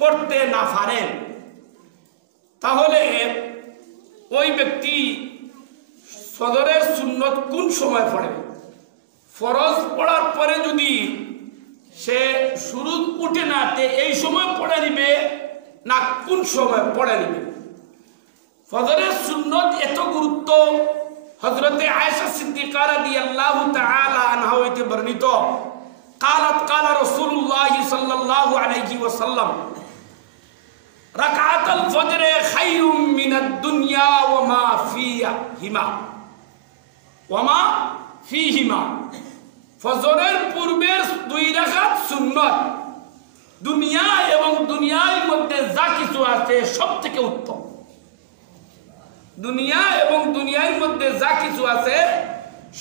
পড়তে না পারেন তাহলে ওই ব্যক্তি ফজরের সুন্নত কোন সময় পড়বে? ফরজ পড়ার পরে যদি সে শুরু উঠে না এই সময় পড়ে নিবে না কোন সময় পড়ে নিবে? ফজরের সুন্নত এত গুরুত্ব হযরতে আয়েশা সিদ্দিকা রাদিয়াল্লাহু তাআলা আনহা হইতে বর্ণিত قالت قال رسول الله صلى الله عليه وسلم ركعت الفجر خير من الدنيا وما فيهما ফজরের পূর্বের দুই রাকাত সুন্নাত দুনিয়া এবং দুনিয়ার মধ্যে যা কিছু আছে সবথেকে উত্তম। দুনিয়া এবং দুনিয়ার মধ্যে যা কিছু আছে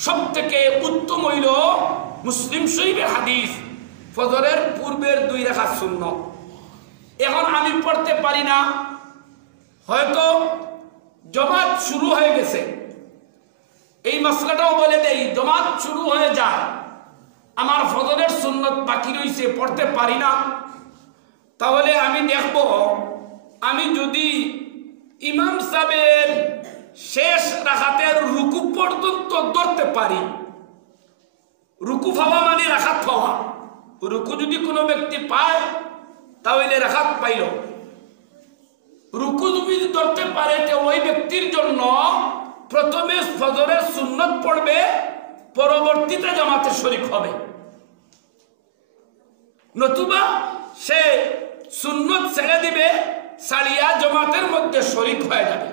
সবথেকে উত্তম হইল মুসলিম শরীফের হাদিস ফজরের পূর্বের দুই রাকাত সুন্নাত। এখন আমি পড়তে পারি না, হয়তো জামাত শুরু হয়ে গেছে, এই মাসলাটাও বলে দেই, জামাত শুরু হয়ে যায়, আমার ফজরের সুন্নত বাকি রয়েছে, পড়তে পারি না, তাহলে আমি দেখব আমি যদি ইমাম সাহেবের শেষ রাকাতের রুকু পর্যন্ত ধরতে পারি, রুকু পাওয়া মানে রাকাত পাওয়া, রুকু যদি কোনো ব্যক্তি পায় তাহলে রাকাত পাইল, রুকু যদি ধরতে পারে তো ওই ব্যক্তির জন্য প্রথমে ফজরের সুন্নত পড়বে, পরবর্তীতে জামাতে শরীক হবে, নতুবা সে সুন্নত ছেড়ে দিবে, সারিয়া জামাতের মধ্যে শরীক হয়ে যাবে।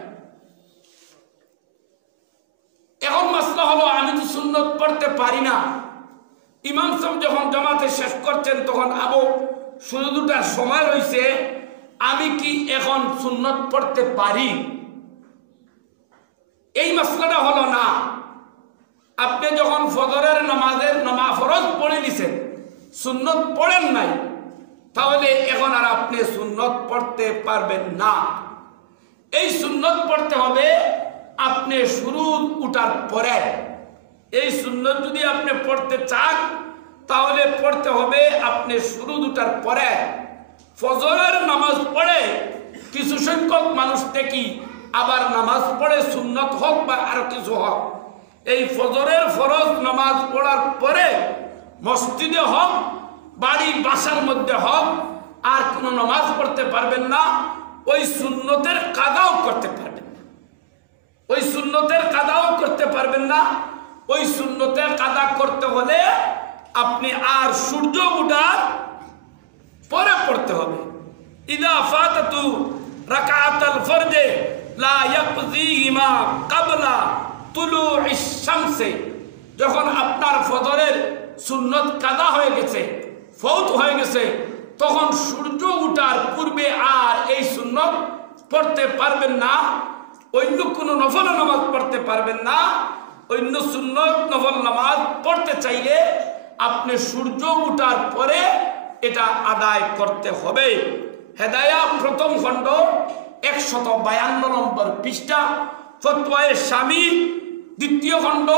এখন মাসলা হলো আমি তো সুন্নত পড়তে পারি না, ইমাম সাহেব যখন জামাতে শেষ করছেন তখন শুরু দুটার সময় রয়েছে, আমি কি এখন সুন্নত পড়তে পারি? এই মাসলাটা হলো না, আপনি যখন ফজরের ফরজ পড়ে নিছেন, সুন্নত পড়েন নাই, তাহলে এখন আর আপনি সুন্নত পড়তে পারবেন না। এই সুন্নত পড়তে হবে আপনি শুরু উঠার পরে। এই সুন্নত যদি আপনি পড়তে চান তাহলে পড়তে হবে আপনি শুরু উঠার পরে। ফজরের নামাজ পড়ে কিছু সংখ্যক মানুষ দেখি আবার নামাজ পড়ে, সুন্নত হোক বা আরো কিছু হোক, এই ফজরের ফরজ নামাজ পড়ার পরে মসজিদে হোক বাড়ি বাসার মধ্যে হোক আর কোনো নামাজ পড়তে পারবেন না, ওই সুন্নতের কাদাও করতে পারবেন না, ওই সুন্নতের কাদাও করতে পারবেন না। ওই সুন্নতের কাদা করতে হলে আপনি আর সূর্য ওঠার পরে পড়তে হবে। ইদা ফাতাতু রাকাতাল ফরজে লা ইয়াকযিহিমা ক্বাবলা তুলুইশ শামসি, যখন আপনার ফজরের সুন্নত কাদা হয়ে গেছে, ফৌত হয়ে গেছে, তখন সূর্য ওঠার পূর্বে আর এই সুন্নত পড়তে পারবেন না, অন্য কোনো নফল নামাজ পড়তে পারবেন না। অন্য সুন্নত নফল নামাজ পড়তে চাইলে আপনি সূর্য ওঠার পরে এটা আদায় করতে হবে। হেদায়া প্রথম খণ্ড 152 নম্বর পৃষ্ঠা, ফতওয়ায়ে শামী দ্বিতীয় খণ্ড